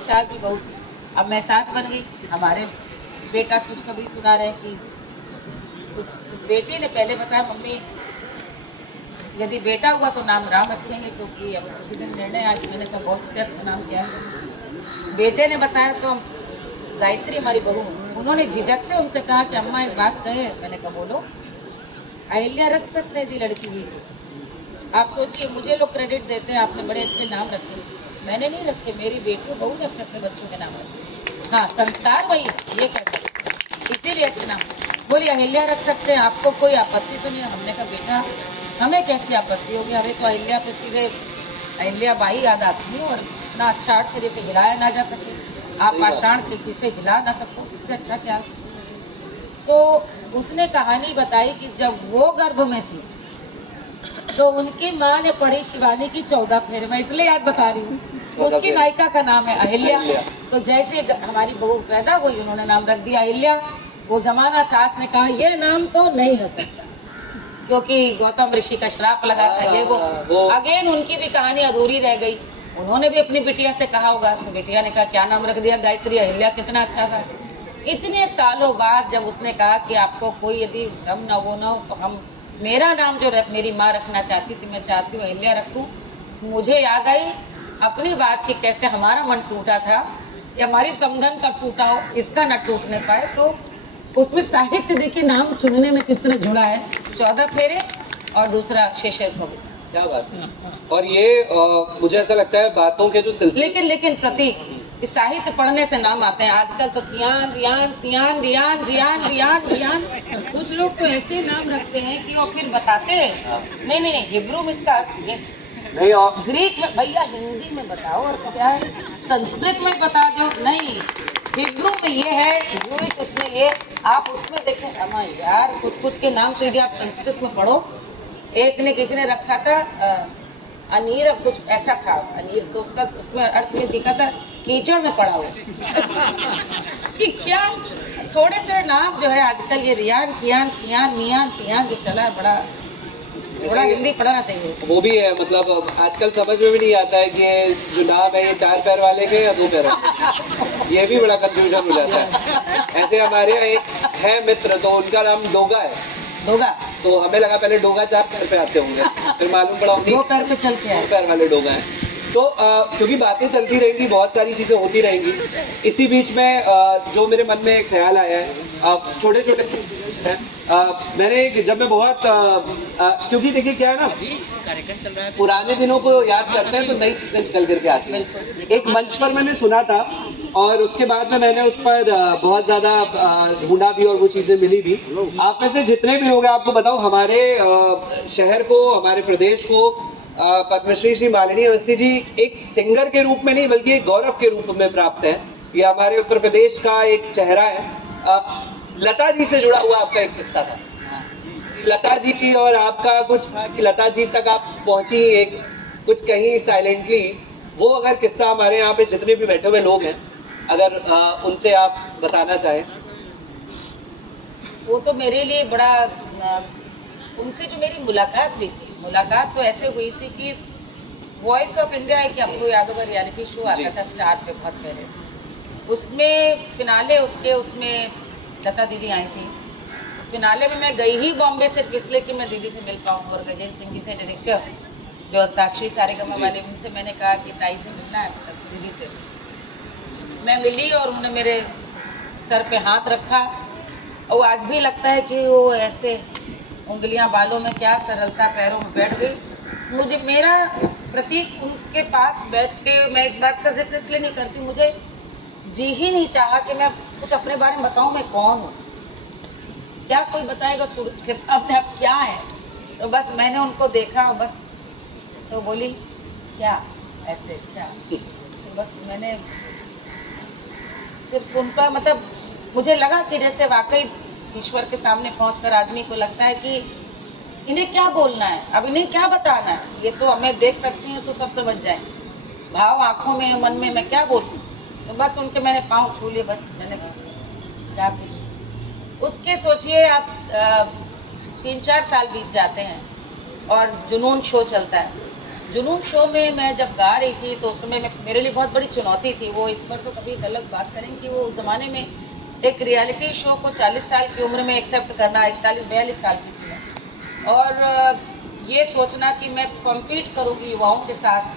सास भी बहू थी, अब मैं सास बन गई। हमारे बेटा खुशखबरी सुना रहे कि बेटे ने पहले बताया मम्मी यदि बेटा हुआ तो नाम राम रखेंगे, क्योंकि अब उसी दिन निर्णय आ कि मैंने कहा बहुत से अच्छा नाम क्या है। बेटे ने बताया तो गायत्री हमारी बहू, उन्होंने झिझकते उनसे कहा कि अम्मा एक बात कहे। मैंने कहा बोलो। अहिल्या रख सकते थी लड़की भी। आप सोचिए, मुझे लोग क्रेडिट देते हैं आपने बड़े अच्छे नाम रखे, मैंने नहीं रखे, मेरी बेटी बहू ने अपने बच्चों के नाम रखे। हाँ, संस्कार वही ये कहते हैं, इसीलिए अच्छे नाम। बोली अहिल्या रख सकते हैं, आपको कोई आपत्ति तो नहीं। हमने कहा बेटा हमें कैसी आपत्ति होगी, हमें तो अहिल्या पे सीधे अहिल्या बाई याद आती है, और इतना अच्छा आठ फेरे से हिलाया ना जा सके, आप पाषाण खिड़की से हिला ना सको, इससे अच्छा क्या। तो उसने कहानी बताई कि जब वो गर्भ में थी तो उनकी माँ ने पढ़ी शिवानी की 14 फेरे, मैं इसलिए याद बता रही हूँ। उसकी नायिका का नाम है अहिल्या। तो जैसे हमारी बहू पैदा हुई उन्होंने नाम रख दिया अहिल्या। वो जमाना सास ने कहा ये नाम तो नहीं हो सकता, क्योंकि गौतम ऋषि का श्राप लगा था ये वो। अगेन उनकी भी कहानी अधूरी रह गई। उन्होंने भी अपनी बिटिया से कहा होगा, तो बिटिया ने कहा क्या नाम रख दिया, गायत्री। अहिल्या कितना अच्छा था। इतने सालों बाद जब उसने कहा कि आपको कोई यदि भ्रम न हो न हो तो हम मेरा नाम जो मेरी माँ रखना चाहती थी, मैं चाहती हूँ अहिल्या रखूँ। मुझे याद आई अपनी बात की, कैसे हमारा मन टूटा था कि हमारी समधन का टूटा हो, इसका न टूटने पाए। तो उसमें साहित्य देखिए नाम चुनने में किस तरह जुड़ा है। 14 फेरे और दूसरा शेषर कवि। क्या बात है। और ये मुझे ऐसा लगता है बातों के जो सिलसिले, लेकिन प्रतीक इस साहित्य पढ़ने से नाम आते हैं। आजकल तो कियान रियान सियान रियान जियान रियान रियान, कुछ लोग तो ऐसे नाम रखते हैं कि वो फिर बताते हैं नहीं हिब्रू में इसका अर्थ ये नहीं, और ग्रीक में भैया हिंदी में बताओ, और क्या है संस्कृत में बता दो, नहीं हिब्रू में ये है, हिब्रू उसमें ये, आप उसमें देखें। अमा यार कुछ के नाम तो यदि आप संस्कृत में पढ़ो, एक ने किसी ने रखा था अनीर, अब कुछ ऐसा था अनीर, तो उसका उसमें अर्थ में दिखा था कीचड़ में पड़ा हुआ कि क्या थोड़े से नाम जो है आजकल ये रियान कियान सियान मियान पियान जो चला है, बड़ा हिंदी पढ़ाना चाहिए। वो भी है, मतलब आजकल समझ में भी नहीं आता है कि ये जो नाम है ये 4 पैर वाले के या 2 पैर वाले, ये भी बड़ा कंफ्यूजन हो जाता है। ऐसे हमारे यहाँ एक है मित्र, तो उनका नाम डोगा है। डोगा, तो हमें लगा पहले डोगा 4 पैर पे आते होंगे, फिर मालूम पड़ा 2 पैर पे चलते हैं, 2 पैर वाले डोगा है। तो क्योंकि बातें चलती रहेंगी, बहुत सारी चीजें होती रहेंगी, इसी बीच में जो मेरे मन में एक ख्याल आया है, छोटे छोटे मैंने जब मैं बहुत क्योंकि देखिए क्या है ना, पुराने दिनों को याद करते हैं तो नई चीजें निकल करके आती हैं। एक मंच पर मैंने सुना था और उसके बाद में मैंने उस पर बहुत ज्यादा ढूंढा भी और वो चीजें मिली भी। आप में से जितने भी लोग हैं, आपको बताओ हमारे शहर को, हमारे प्रदेश को पद्मश्री श्री मालिनी अवस्थी जी एक सिंगर के रूप में नहीं बल्कि एक गौरव के रूप में प्राप्त है। ये हमारे उत्तर प्रदेश का एक चेहरा है। लता जी से जुड़ा हुआ आपका एक किस्सा था, लता जी की और आपका कुछ था कि लता जी तक आप पहुंची एक कुछ कहीं साइलेंटली। वो अगर किस्सा हमारे यहाँ पे जितने भी बैठे हुए लोग हैं, अगर उनसे आप बताना चाहें। वो तो मेरे लिए बड़ा उनसे जो मेरी मुलाकात हुई थी, मुलाकात तो ऐसे हुई थी कि वॉइस ऑफ इंडिया एक आपको याद होगा रियलिटी शो आता था स्टार पे बहुत पहले, उसमें फिनाले उसमें लता दीदी आई थी। फिनाले में मैं गई ही बॉम्बे सिर्फ इसलिए कि मैं दीदी से मिल पाऊँ, और गजेंद्र सिंह जी थे डायरेक्टर जो अंताक्षरी सारेगामा वाले, उनसे मैंने कहा कि ताई से मिलना है, मतलब दीदी से मैं मिली और उन्होंने मेरे सर पे हाथ रखा। और आज भी लगता है कि वो ऐसे उंगलियां बालों में, क्या सरलता पैरों में बैठ गई। मुझे मेरा प्रतीक उनके पास बैठ के, मैं इस बात का जिक्र इसलिए नहीं करती, मुझे जी ही नहीं चाहा कि मैं कुछ अपने बारे में बताऊं, मैं कौन हूँ, क्या कोई बताएगा सूरज के सामने अब क्या है। तो बस मैंने उनको देखा, बस तो बोली क्या ऐसे क्या, तो बस मैंने सिर्फ उनका, मतलब मुझे लगा कि जैसे वाकई ईश्वर के सामने पहुंचकर आदमी को लगता है कि इन्हें क्या बोलना है, अब इन्हें क्या बताना है, ये तो हमें देख सकती हैं तो सब समझ जाए, भाव आंखों में मन में, मैं क्या बोलूँ। तो बस उनके मैंने पाँव छू लिए, बस मैंने क्या कुछ उसके सोचिए आप 3-4 साल बीत जाते हैं और जुनून शो चलता है। जुनून शो में मैं जब गा रही थी तो उस समय मेरे लिए बहुत बड़ी चुनौती थी वो। इस पर तो कभी एक अलग बात करेंगे कि वो उस ज़माने में एक रियलिटी शो को 40 साल की उम्र में एक्सेप्ट करना, 41-42 साल की थी मैं। और ये सोचना कि मैं कॉम्पीट करूँगी युवाओं के साथ,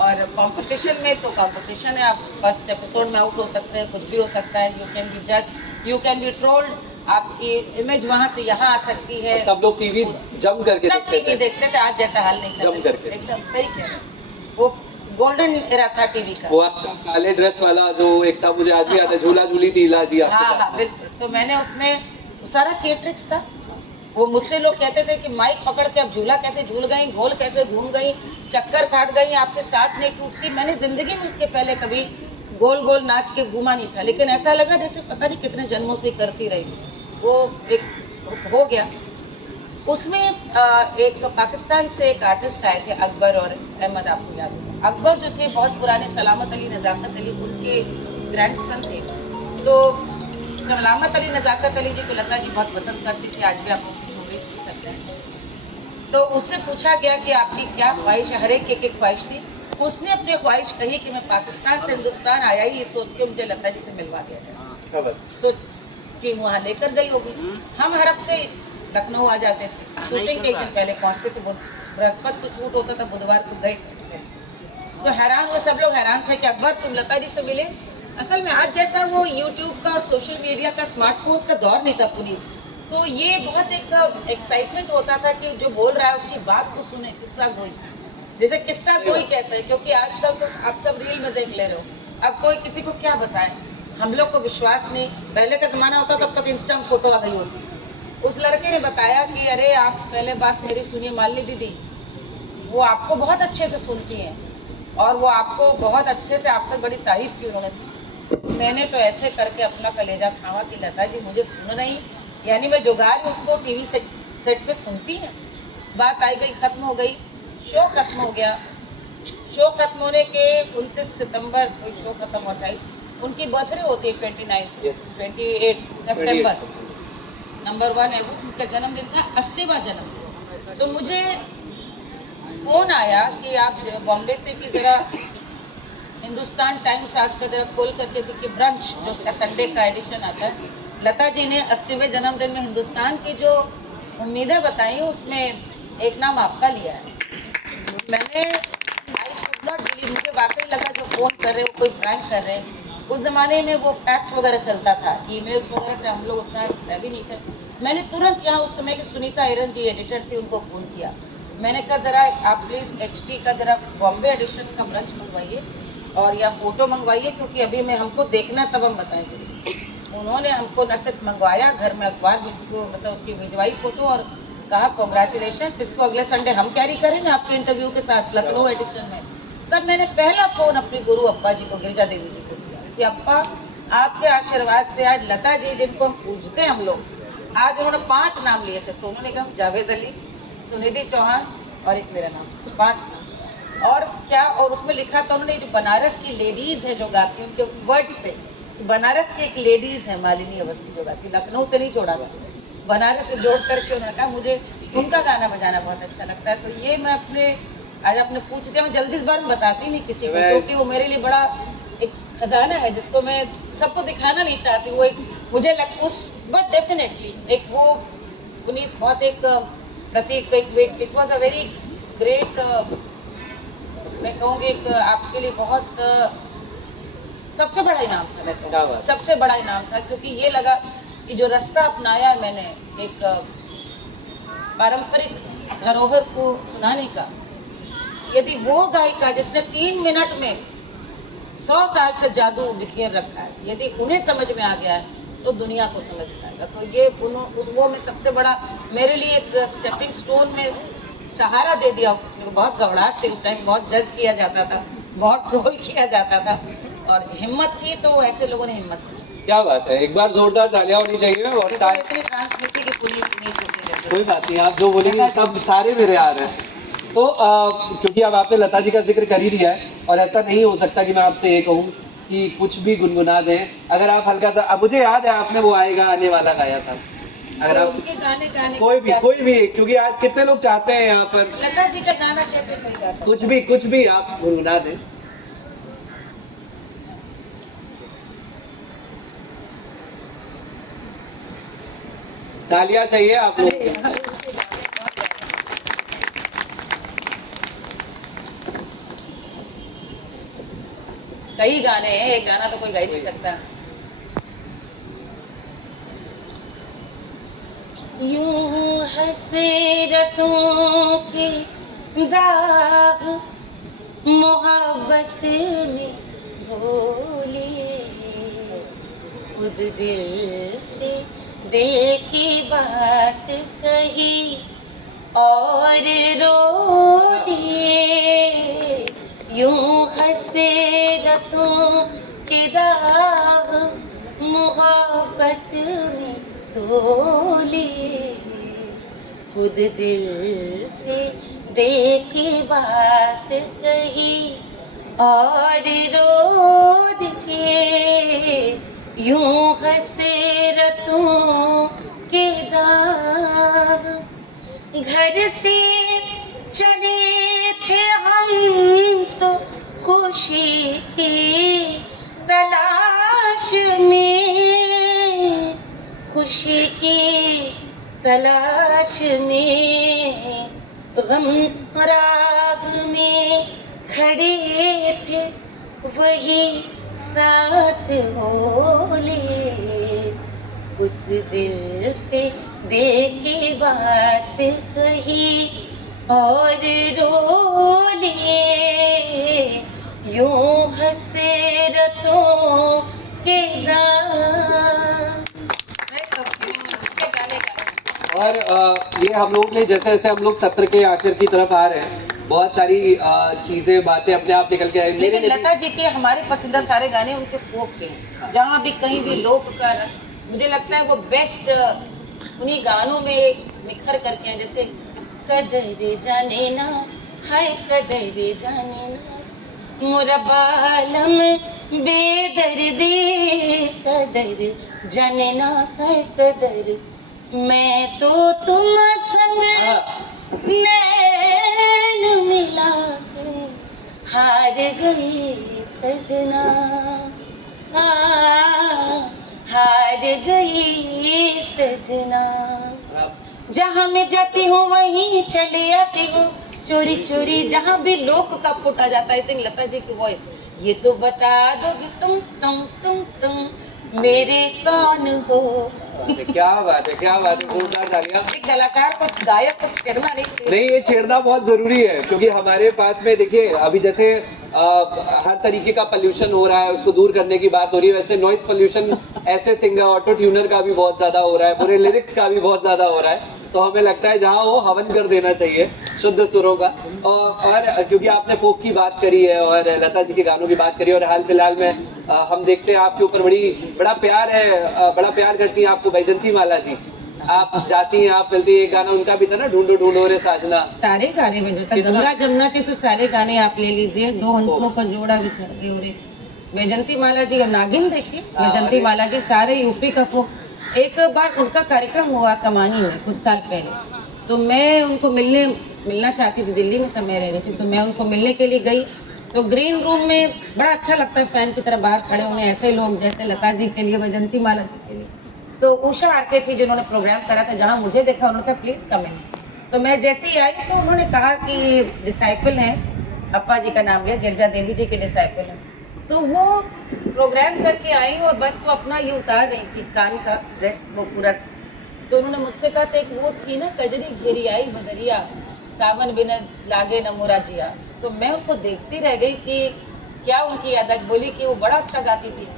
और कंपटीशन में तो कंपटीशन है, आप फर्स्ट एपिसोड में आउट हो सकते हैं, कुछ भी हो सकता है, यू कैन बी जज, यू कैन बी ट्रोल्ड, आपकी इमेज वहाँ से यहाँ आ सकती है। तब लोग टीवी जम करके तब टीवी देखते थे, आज जैसा हाल नहीं जम करके। एकदम सही कह रहे हैं, वो गोल्डन एरा था टीवी का। वो आपका काले ड्रेस वाला जो एक था, मुझे आज भी याद है, झूला झूली थी इलाजी आपके हाँ साथ। हाँ बिल्कुल। तो मैंने उसमें सारा थिएट्रिक्स था। वो मुझसे लोग कहते थे कि माइक पकड़ के अब झूला कैसे झूल गई, गोल कैसे घूम गई, चक्कर काट गई, आपके सांस नहीं टूटती। मैंने जिंदगी में उसके पहले कभी गोल गोल नाच के घूमा नहीं था, लेकिन ऐसा लगा जैसे पता नहीं कितने जन्मों से करती रही। वो एक हो गया। उसमें एक पाकिस्तान से एक आर्टिस्ट आए थे, अकबर और अहमद, आपको याद होगा। अकबर जो थे बहुत पुराने सलामत अली नज़ाकत अली उनके ग्रैंडसन थे। तो सलामत अली नज़ाकत अली जी को लता जी बहुत पसंद करती थी, आज भी आप उनकी मूवीज सुन सकते हैं। तो उससे पूछा गया कि आपकी क्या ख्वाहिश है, हर एक एक ख्वाहिश थी। उसने अपनी ख्वाहिश कही कि मैं पाकिस्तान से हिंदुस्तान आया ही ये सोच के मुझे लता जी से मिलवा दिया जाए। तो टीम वहाँ लेकर गई होगी। हम हर हफ्ते लखनऊ आ जाते थे, शूटिंग के एक दिन पहले पहुँचते थे। बृहस्पति को शूट होता था, बुधवार को गए सकते थे। तो हैरान, वो सब लोग हैरान थे कि अकबर तुम लता जी से मिले। असल में आज जैसा वो यूट्यूब का और सोशल मीडिया का, स्मार्टफोन्स का दौर नहीं था पूरी, तो ये बहुत एक एक्साइटमेंट होता था कि जो बोल रहा है उसकी बात को सुने, किस्सा गोई, जैसे किस्सा गोई कहते हैं। क्योंकि आजकल तो आप सब रील में देख ले रहे हो, अब कोई किसी को क्या बताए, हम लोग को विश्वास नहीं। पहले का ज़माना होता तब तक इंस्टा फोटो आ गई होती। उस लड़के ने बताया कि अरे आप पहले बात मेरी सुनिए मालिनी दीदी, वो आपको बहुत अच्छे से सुनती हैं और वो आपको बहुत अच्छे से आपकी बड़ी तारीफ की उन्होंने। मैंने तो ऐसे करके अपना कलेजा खावा कि लता जी मुझे सुन रही, यानी मैं जो गा रही उसको टीवी सेट पे सुनती है। बात आई गई, ख़त्म हो गई, शो ख़त्म हो गया। शो ख़त्म होने के 29 सितंबर को शो ख़त्म होता है। उनकी बर्थडे होती है 28 सितंबर, नंबर 1 है वो, उनका जन्मदिन था, 80वां जन्मदिन। तो मुझे फ़ोन आया कि आप बॉम्बे से कि ज़रा हिंदुस्तान टाइम्स आज का ज़रा खोल करके देखिए, ब्रंच जो उसका संडे का एडिशन आता है, लता जी ने 80वें जन्मदिन में हिंदुस्तान की जो उम्मीदें बताई उसमें एक नाम आपका लिया है। मैंने मुझे वाकई लगा जो फ़ोन कर रहे हो कोई प्रैंक कर रहे हैं। उस ज़माने में वो फैक्स वगैरह चलता था, ईमेल्स वगैरह से हम लोग उतना सेवी नहीं थे। मैंने तुरंत यहाँ उस समय की सुनीता हिरन जी एडिटर थी, उनको फ़ोन किया। मैंने कहा ज़रा आप प्लीज़ HT का ज़रा बॉम्बे एडिशन का ब्रंच मंगवाइए और या फ़ोटो मंगवाइए, क्योंकि अभी मैं हमको देखना तब हम बताएंगे। उन्होंने हमको न सिर्फ मंगवाया, घर में अखबार मतलब उसकी भिजवाई फ़ोटो और कहा कॉन्ग्रेचुलेशन, इसको अगले संडे हम कैरी करेंगे आपके इंटरव्यू के साथ लखनऊ एडिशन में। तब मैंने पहला फ़ोन अपने गुरु अप्पा जी को, गिरिजा देवी जी को किया कि अप्पा आपके आशीर्वाद से आज लता जी जिनको हम पूजते हैं हम लोग, आज उन्होंने 5 नाम लिए थे। सोनू निगम, जावेद अली, सुनिधि चौहान और एक मेरा नाम, 5 नाम। और क्या, और उसमें लिखा था उन्होंने जो बनारस की लेडीज़ हैं जो गाती हैं, उनके वर्ड्स थे। बनारस की एक लेडीज़ है मालिनी अवस्थी जो गाती, लखनऊ से नहीं जोड़ा था, बनारस से जोड़ करके उन्होंने कहा मुझे उनका गाना बजाना बहुत अच्छा लगता है। तो ये मैं आज आपने पूछ दिया, मैं जल्दी इस बार में बताती नहीं किसी को, क्योंकि वो मेरे लिए बड़ा एक खजाना है जिसको मैं सबको दिखाना नहीं चाहती। वो एक मुझे बट डेफिनेटली एक वो पुनीत बहुत एक प्रतीक, it was a very great, मैं कहूँगी एक आपके लिए बहुत सबसे बड़ा इनाम था। मैं तो सबसे बड़ा इनाम था, क्योंकि ये लगा कि जो रास्ता अपनाया है मैंने एक पारंपरिक धरोहर को सुनाने का, यदि वो गायिका जिसने 3 मिनट में 100 साल से जादू बिखेर रखा है, यदि उन्हें समझ में आ गया है तो दुनिया को समझ में आएगा। तो ये वो में सबसे बड़ा मेरे लिए एक स्टेपिंग स्टोन में सहारा दे दिया। किसी को बहुत घबराहट थी उस टाइम, बहुत जज किया जाता था, बहुत ट्रोल किया जाता था, और हिम्मत थी तो ऐसे लोगों ने हिम्मत की। क्या बात है, एक बार जोरदार तालियां होनी चाहिए। और इतनी ट्रांसमिटी की पूरी कोई बात नहीं, आप जो बोलेंगे सब सारे मेरे आ रहे हैं। तो क्योंकि अब आपने लता जी का जिक्र कर ही दिया है, और ऐसा नहीं हो सकता कि मैं आपसे ये कहूँ कि कुछ भी गुनगुना दें। अगर आप हल्का सा, अब मुझे याद है आपने वो आएगा आने वाला गाया था, अगर तो आप उनके गाने गाने कोई भी क्योंकि आज कितने लोग चाहते हैं यहाँ पर लता जी का गाना कैसे कोई गा सकता कुछ भी आप गुनगुना दें। तालियां चाहिए आप लोग। अरे यार, उनके गाने बहुत प्यारे हैं। कई गाने हैं, एक गाना तो कोई गा ही नहीं सकता। यूं हसरतों के दाग मोहब्बत में धोले, खुद दिल से दिल की बात कही और रो दिए। यूं हसरतों के दाग मोहब्बत में धोले, खुद दिल से दिल की बात कही और रो दिए। यूं हसरतों के दाग, घर से चले थे हम तो खुशी की तलाश में, खुशी की तलाश में, गम सराग में खड़े थे वही साथ होले, खुद दिल से दिल की बात कही और रो लिए। यूं हसरतों के दाग। और ये हम लोग ने जैसे जैसे हम लोग सत्र के आखिर की तरफ आ रहे हैं, बहुत सारी चीजें बातें अपने आप निकल के आई। लेकिन लता जी के हमारे पसंदीदा सारे गाने उनके फोक के हैं। जहाँ भी कहीं भी लोक का मुझे लगता है वो बेस्ट उन्हीं गानों में निखर करके हैं। जैसे कदर जाने ना, हाय कदर जाने ना, मोरा बालम बेदर्दी, कदर जाने ना है कदर, मैं तो तुम संग नैन मिला के हार गई सजना, हार गई सजना। जहाँ मैं जाती हूँ वहीं चले आती हूँ चोरी चोरी, जहाँ भी लोक का फुट आ जाता है। लता जी की वॉइस, ये तो बता दोगे तुम मेरे कौन हो। क्या बात है, क्या बात है, जोरदार तालियां। एक कलाकार को, गायक को छेड़ना नहीं चाहिए। नहीं, ये छेड़ना बहुत जरूरी है क्योंकि हमारे पास में देखिए अभी जैसे हर तरीके का पोल्यूशन हो रहा है, उसको दूर करने की बात हो रही है, वैसे नॉइस पोल्यूशन ऐसे सिंगर ऑटो ट्यूनर का भी बहुत ज्यादा हो रहा है, पूरे लिरिक्स का भी बहुत ज्यादा हो रहा है। तो हमें लगता है जहाँ हो हवन कर देना चाहिए शुद्ध सुरों का। और क्योंकि आपने फोक की बात करी है और लता जी के गानों की बात करी, और हाल फिलहाल में हम देखते हैं आपके ऊपर बड़ा प्यार है, बड़ा प्यार करती हैं आपको बैजंती माला जी। आप जाती हैं, आप मिलती हैं, एक गाना उनका भी था ना, ढूंढो ढूंढो रे साजना। सारे गाने में जो गंगा जमुना के तो सारे गाने आप ले लीजिए, दो हंसों का जोड़ा बिछड़ गए उरे, बैजंती माला जी और नागिन देखिए, बैजंती माला जी सारे यूपी का फोक। एक बार उनका कार्यक्रम हुआ कमानी में कुछ साल पहले, तो मैं उनको मिलना चाहती थी, दिल्ली में तब मैं रह रही थी, तो मैं उनको मिलने के लिए गई। तो ग्रीन रूम में बड़ा अच्छा लगता है, फैन की तरह बाहर खड़े होंगे ऐसे लोग जैसे लता जी के लिए, बैजंती माला जी के लिए। तो उषा आरके थी जिन्होंने प्रोग्राम करा था, जहाँ मुझे देखा उन्होंने कहा प्लीज़ कम इन। तो मैं जैसे ही आई तो उन्होंने कहा कि डिसाइपल हैं, अप्पा जी का नाम लिया, गिरजा देवी जी के डिसाइपल हैं। तो वो प्रोग्राम करके आई और बस वो अपना ये उतार रही थी कान का ड्रेस वो पूरा। तो उन्होंने मुझसे कहा था, एक वो थी ना, कजरी घेरी आई बदरिया, सावन बिन लागे न मोरा जिया। तो मैं उनको देखती रह गई कि क्या उनकी याद। बोली कि वो बड़ा अच्छा गाती थी,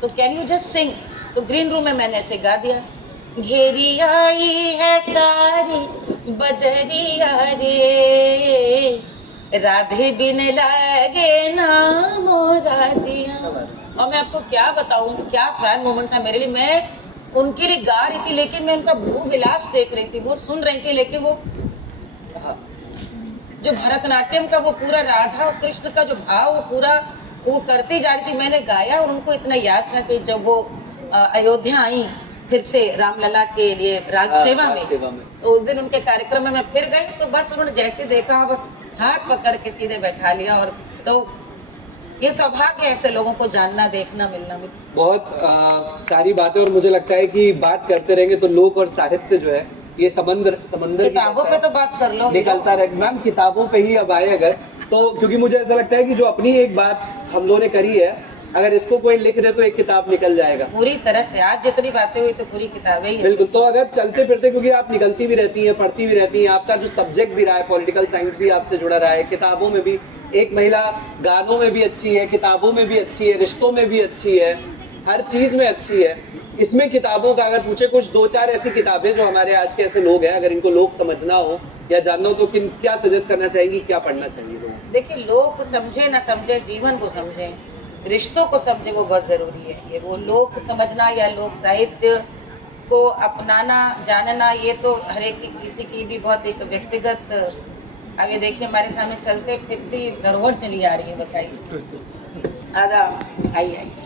तो कैन यू जस्ट सिंग। तो ग्रीन रूम में मैंने ऐसे गा दिया, घेरी आई है कारी बदरिया रे, राधे बिन लागे ना मोरा जिया। और मैं आपको क्या बताऊं, क्या फैन मोमेंट था मेरे लिए। मैं उनके लिए गा रही थी, लेकिन मैं उनका भू विलास देख रही थी, वो सुन रही थी, लेकिन वो जो भरतनाट्यम का वो पूरा राधा और कृष्ण का जो भाव वो पूरा वो करती जा रही थी। मैंने गाया और उनको इतना याद था कि जब वो अयोध्या आई फिर से रामलला के लिए राज सेवा राज में, सेवा में। तो उस दिन उनके कार्यक्रम में मैं फिर गई, तो बस उन्होंने जैसे देखा बस हाथ पकड़ के सीधे बैठा लिया। और तो ये सौभाग्य है ऐसे लोगों को जानना, देखना, मिलना। बहुत सारी बातें, और मुझे लगता है कि बात करते रहेंगे तो लोक और साहित्य जो है ये समंदर की किताबों पे तो बात कर लो, निकलता रहे। मैम किताबों पे ही अब आए अगर, तो क्योंकि मुझे ऐसा लगता है कि जो अपनी एक बात हम लोगों ने करी है, अगर इसको कोई लिख दे तो एक किताब निकल जाएगा पूरी तरह से। आज जितनी बातें हुई तो पूरी किताबें ही है। बिल्कुल। तो अगर चलते फिरते, क्योंकि आप निकलती भी रहती हैं, पढ़ती भी रहती हैं, आपका जो सब्जेक्ट भी रहा है पॉलिटिकल साइंस भी आपसे जुड़ा रहा है, किताबों में भी एक महिला गानों में भी अच्छी है, किताबों में भी अच्छी है, रिश्तों में भी अच्छी है, हर चीज में अच्छी है। इसमें किताबों का अगर पूछे कुछ 2-4 ऐसी किताबें जो हमारे आज के ऐसे लोग हैं, अगर इनको लोग समझना हो या जानना हो तो किन क्या सजेस्ट करना चाहेंगी, क्या पढ़ना चाहिए लोगों को? देखिए, लोग समझे ना समझे, जीवन को समझे, रिश्तों को समझे, वो बहुत जरूरी है। ये वो लोग समझना या लोक साहित्य को अपनाना, जानना, ये तो हर एक की किसी की भी बहुत एक व्यक्तिगत। अब ये देखिए हमारे सामने चलते फिरती धरोहर चली आ रही है, बताइए। आधा आई